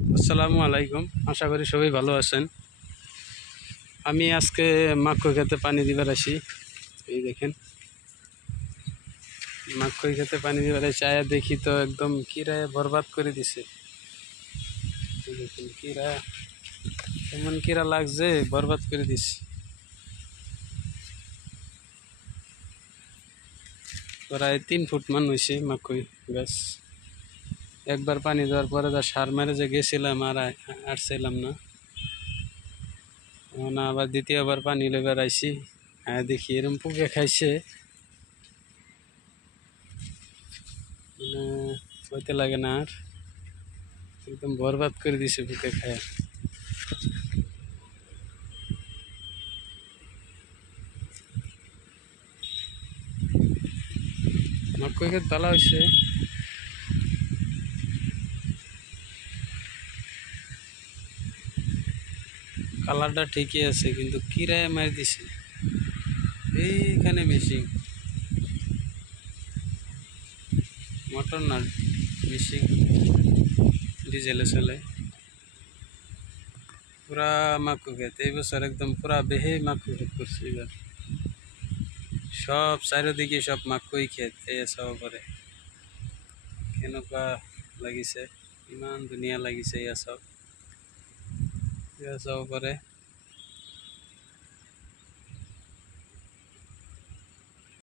আসসালামু আলাইকুম, আশা করি সবাই ভালো আছেন। আমি আজকে মাক্কই খেতে পানি দিবার আসি। এই দেখেন, মাক্কই খেতে পানি দিবার আসি, আয়া দেখি তো একদম কিরায় বরবাদ করে দিছে। এই দেখেন কিরা, এমন কিরা লাগছে, বরবাদ করে দিছে। প্রায় 3 ফুট মান হয়েছে মাক্কই গাছ। একবার পানি দেওয়ার পরে যা সার মেরে যে গেছিলাম আর আসছিলাম না। না, আবার দ্বিতীয়বার পানি লেবার আইছি। হ্যাঁ, দেখি এরম পুকে খাইছে, মানে হইতে লাগে না আর, একদম বরবাদ করে দিছে পুকে খায়। মাক্কই ক্ষেত ভালো হয়েছে। কালারটা ঠিকই আছে, কিন্তু কিরায় মার দিছে। এইখানে মেশিন, মোটর না, মেশিন ডিজেলে চলে। পুরা মাক্কু ক্ষেত এই বছর একদম পুরা বেহে মাক্কু ক্ষেত করছে এবার। সব চারিদিকে সব মাক্কই ক্ষেত, এই সব করে কেনকা লাগিছে, ইমান ধুনীয়া লাগিছে। ইয়া সব করে